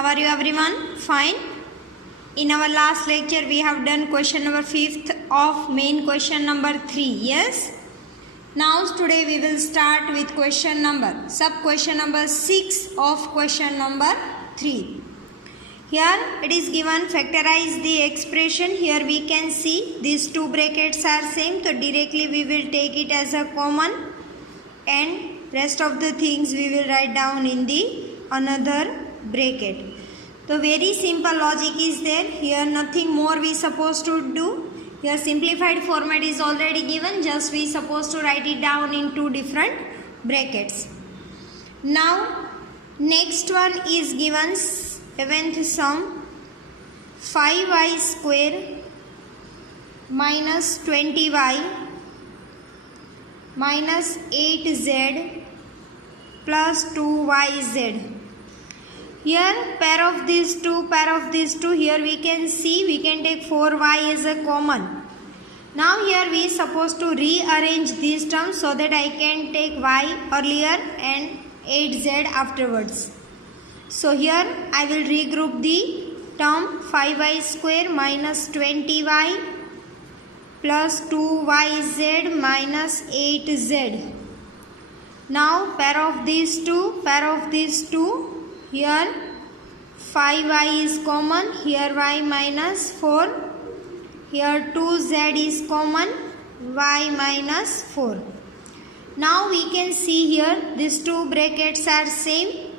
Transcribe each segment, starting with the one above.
How are you everyone? Fine. In our last lecture we have done question number 5th of main question number 3. Yes. Now today we will start with question number sub question number 6 of question number 3. Here it is given factorize the expression. Here we can see these two brackets are same, so directly we will take it as a common and rest of the things we will write down in the another bracket. So very simple logic is there. Here nothing more we supposed to do. Here simplified format is already given, just we supposed to write it down in two different brackets. Now next one is given 7th sum 5y square minus 20y minus 8z plus 2yz. Here pair of these two, here we can see we can take 4y as a common. Now here we supposed to rearrange these terms so that I can take y earlier and 8z afterwards. So here I will regroup the term 5y square minus 20y plus 2yz minus 8z. Now pair of these two, here 5y is common, here y minus 4, here 2z is common, y minus 4. Now we can see here these two brackets are same.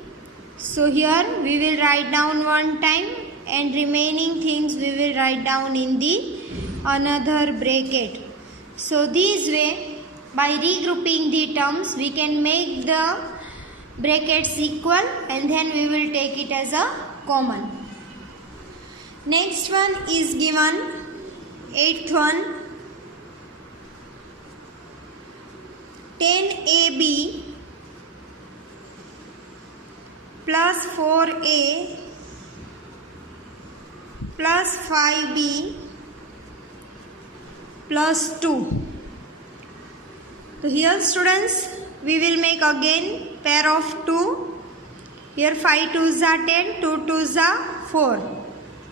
So here we will write down one time and remaining things we will write down in the another bracket. So this way by regrouping the terms we can make the brackets equal and then we will take it as a common. Next one is given 8th one 10ab plus 4a plus 5b plus 2. So here students we will make again pair of 2. Here 5 2s are 10, 2 2s are 4.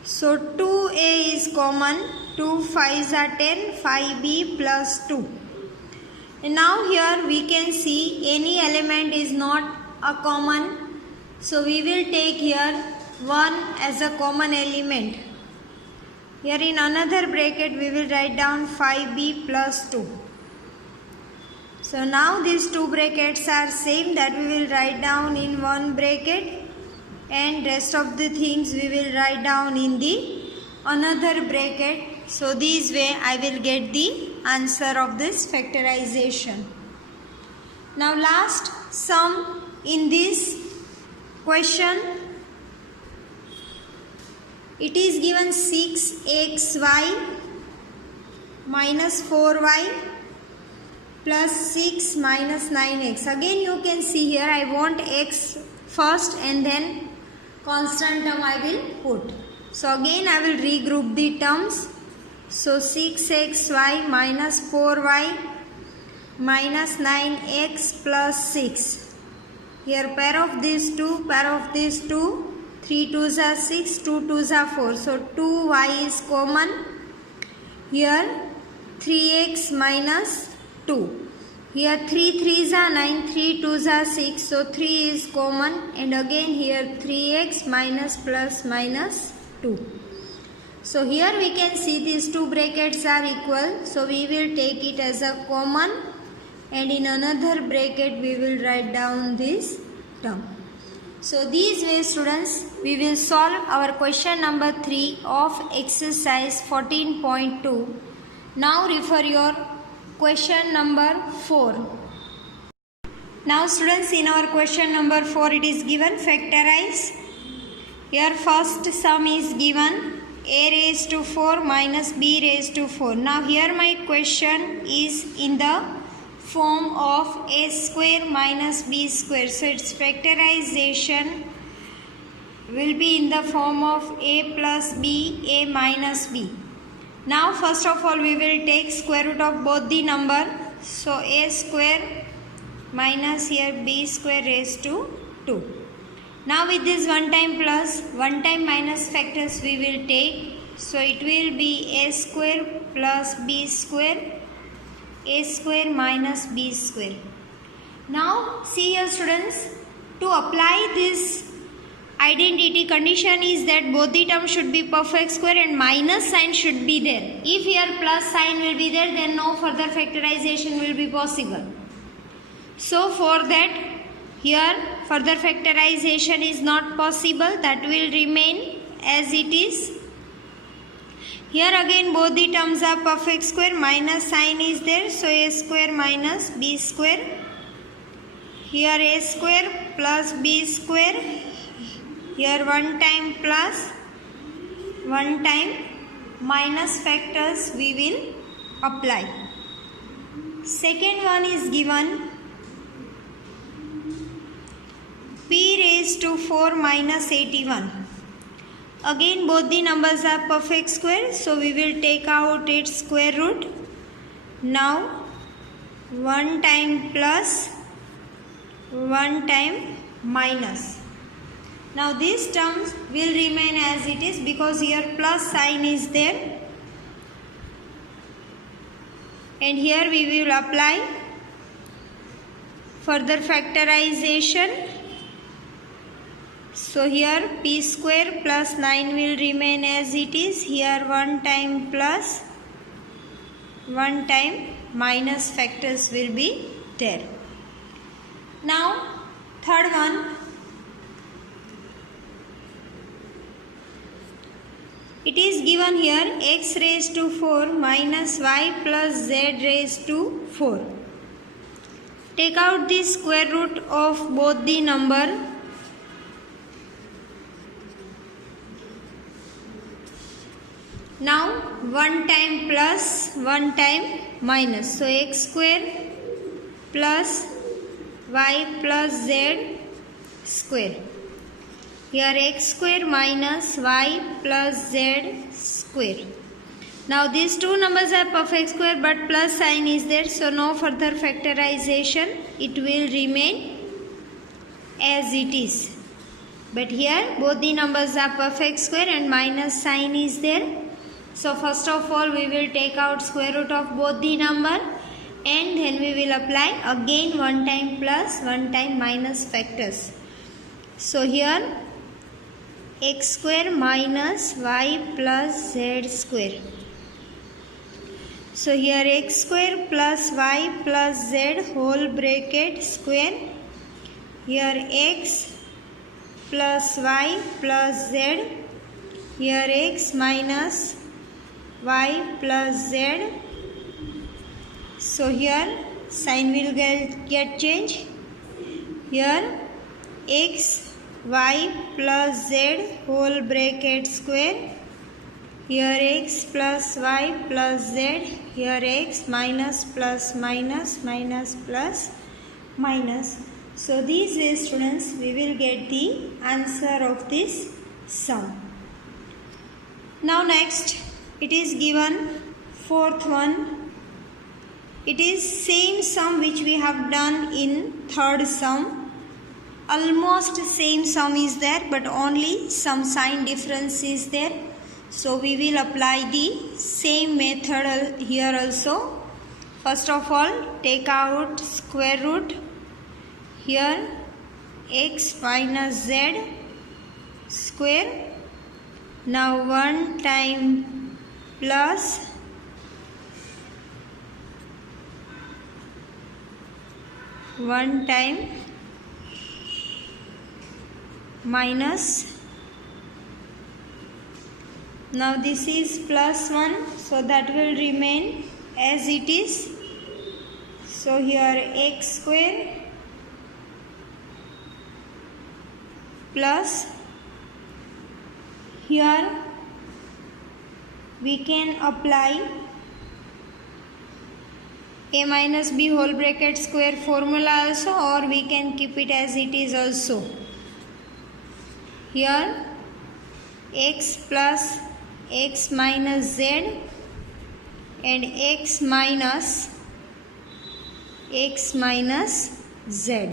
So 2a is common, 2 5s are 10, 5b plus 2. And now here we can see any element is not a common. So we will take here 1 as a common element. Here in another bracket we will write down 5b plus 2. So now these two brackets are same, that we will write down in one bracket and rest of the things we will write down in the another bracket. So this way I will get the answer of this factorization. Now last sum in this question, it is given 6xy minus 4y plus 6 minus 9x. Again you can see here I want x first and then constant term I will put. So again I will regroup the terms. So 6xy minus 4y minus 9x plus 6. Here pair of these two, 3 2s are 6, 2 2s are 4. So 2y is common. Here 3x minus 2. Here 3 3s are 9, 3 2s are 6. So 3 is common and again here 3x minus plus minus 2. So here we can see these two brackets are equal. So we will take it as a common and in another bracket we will write down this term. So these way students we will solve our question number 3 of exercise 14.2. Now refer your question number 4. Now students in our question number 4 it is given factorize. Here first sum is given a raised to 4 minus b raised to 4. Now here my question is in the form of a square minus b square. So its factorization will be in the form of a plus b, a minus b. Now first of all we will take square root of both the number. So a square minus here b square raised to 2. Now with this 1 time plus 1 time minus factors we will take. So it will be a square plus b square, a square minus b square. Now see here students, to apply this identity condition is that both the terms should be perfect square and minus sign should be there. If here plus sign will be there, then no further factorization will be possible. So for that, here further factorization is not possible, that will remain as it is. Here again both the terms are perfect square, minus sign is there, so a square minus b square. Here a square plus b square. Here 1 time plus 1 time minus factors we will apply. Second one is given p raised to 4 minus 81. Again both the numbers are perfect square, so we will take out its square root. Now 1 time plus 1 time minus. Now these terms will remain as it is because here plus sign is there, and here we will apply further factorization. So here p square plus 9 will remain as it is. Here 1 time plus 1 time minus factors will be there. Now third one, it is given here x raised to 4 minus y plus z raised to 4. Take out the square root of both the number. Now 1 time plus 1 time minus. So x square plus y plus z square. Here x square minus y plus z square. Now these two numbers are perfect square but plus sign is there, so no further factorization. It will remain as it is. But here both the numbers are perfect square and minus sign is there. So first of all we will take out square root of both the number, and then we will apply again 1 time plus 1 time minus factors. So here x square minus y plus z square. So here x square plus y plus z whole bracket square. Here x plus y plus z. Here x minus y plus z. So here sign will get changed. Here x y plus z whole bracket square. Here x plus y plus z. Here x minus plus minus minus plus minus. So these ways students we will get the answer of this sum. Now next, it is given fourth one. It is same sum which we have done in third sum. Almost same sum is there, but only some sign difference is there. So we will apply the same method here also. First of all, take out square root. Here x minus z square. Now 1 time plus 1 time minus. Now this is plus 1, so that will remain as it is. So here x square plus, here we can apply a minus b whole bracket square formula also, or we can keep it as it is also. Here x plus x minus z and x minus z.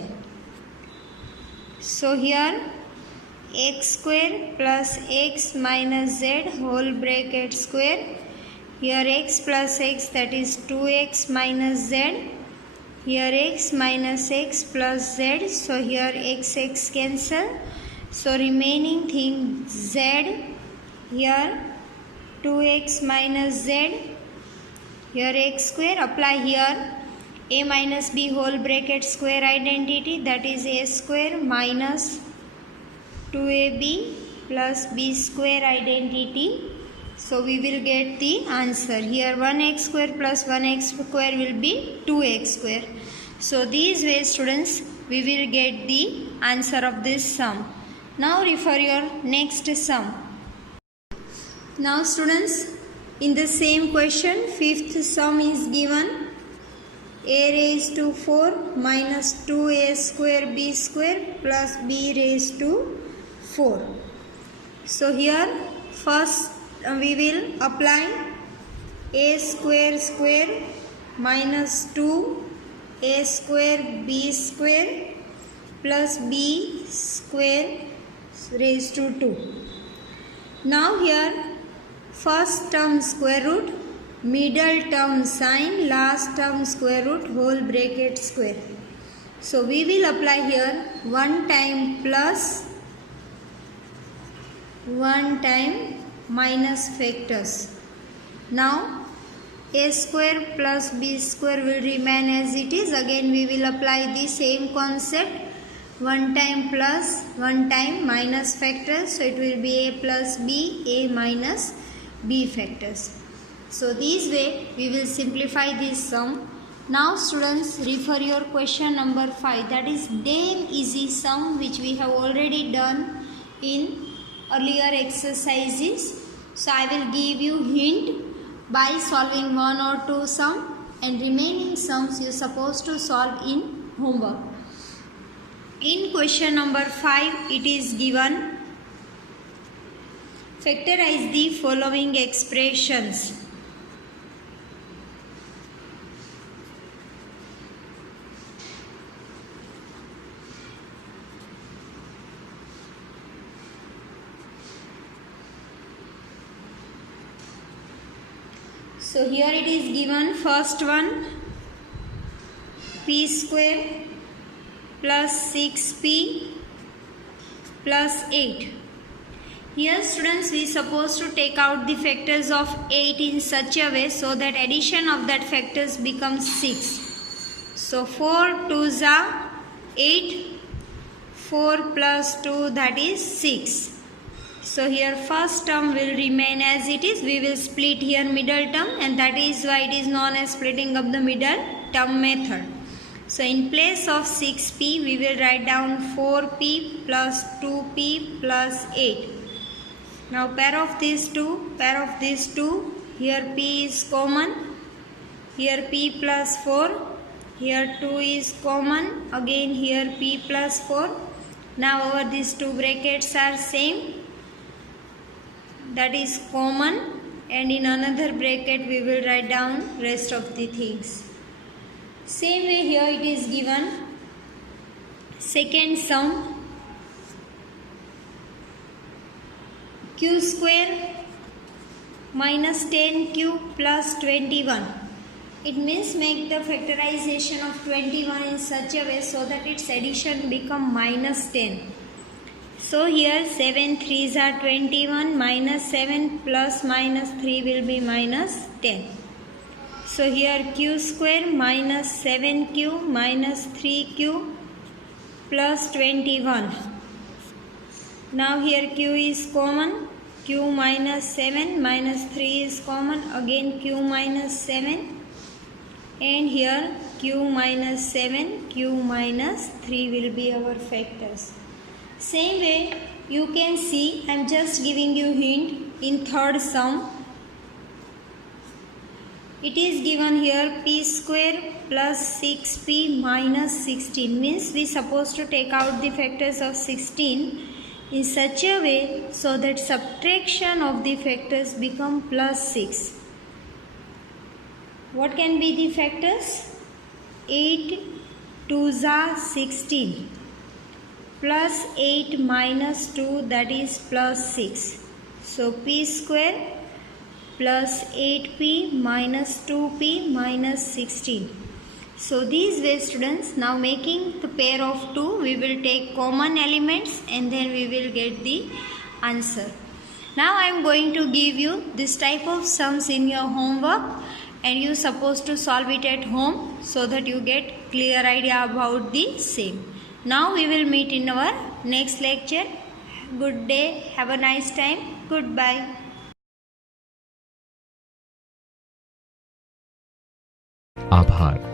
So here x square plus x minus z whole bracket square. Here x plus x, that is 2x minus z. Here x minus x plus z. So here x cancel. So remaining thing z. Here 2x minus z. Here x square. Apply here a minus b whole bracket square identity, that is a square minus 2ab plus b square identity. So we will get the answer. Here 1x square plus 1x square will be 2x square. So these ways, students, we will get the answer of this sum. Now refer your next sum. Now students, in the same question, fifth sum is given. A raised to 4 minus 2a square b square plus b raised to 4. So here first we will apply a square square minus 2a square b square plus b square raised to 2. Now here first term square root, middle term sine, last term square root whole bracket square. So we will apply here 1 time plus 1 time minus factors. Now a square plus b square will remain as it is. Again we will apply the same concept, 1 time plus 1 time minus factors. So it will be a plus b, a minus b factors. So this way we will simplify this sum. Now students, refer your question number 5, that is damn easy sum which we have already done in earlier exercises. So I will give you hint by solving 1 or 2 sum, and remaining sums you are supposed to solve in homework. In question number 5 it is given, factorize the following expressions. So here it is given, first one, p square plus 6p plus 8. Here students, we are supposed to take out the factors of 8 in such a way so that addition of that factors becomes 6. So 4 2s are 8, 4 plus 2, that is 6. So here first term will remain as it is. We will split here middle term, and that is why it is known as splitting up the middle term method. So in place of 6p we will write down 4p plus 2p plus 8. Now pair of these two, here p is common, here p plus 4, here 2 is common, again here p plus 4. Now over these two brackets are same, that is common, and in another bracket we will write down rest of the things. Same way here it is given, second sum, q square minus 10q plus 21. It means make the factorization of 21 in such a way so that its addition become minus 10. So here 7 3s are 21, minus 7 plus minus 3 will be minus 10. So here q square minus 7q minus 3q plus 21. Now here q is common, q minus 7 minus 3 is common, again q minus 7, and here q minus 7, q minus 3 will be our factors. Same way you can see, I am just giving you hint in third sum. It is given here p square plus 6p minus 16, means we supposed to take out the factors of 16 in such a way so that subtraction of the factors become plus 6. What can be the factors? 8 2s are 16. plus 8 minus 2, that is plus 6. So p square plus 8p minus 2p minus 16. So these way students, now making the pair of 2, we will take common elements and then we will get the answer. Now I am going to give you this type of sums in your homework and you supposed to solve it at home so that you get clear idea about the same. Now we will meet in our next lecture. Good day, have a nice time, goodbye. आभार।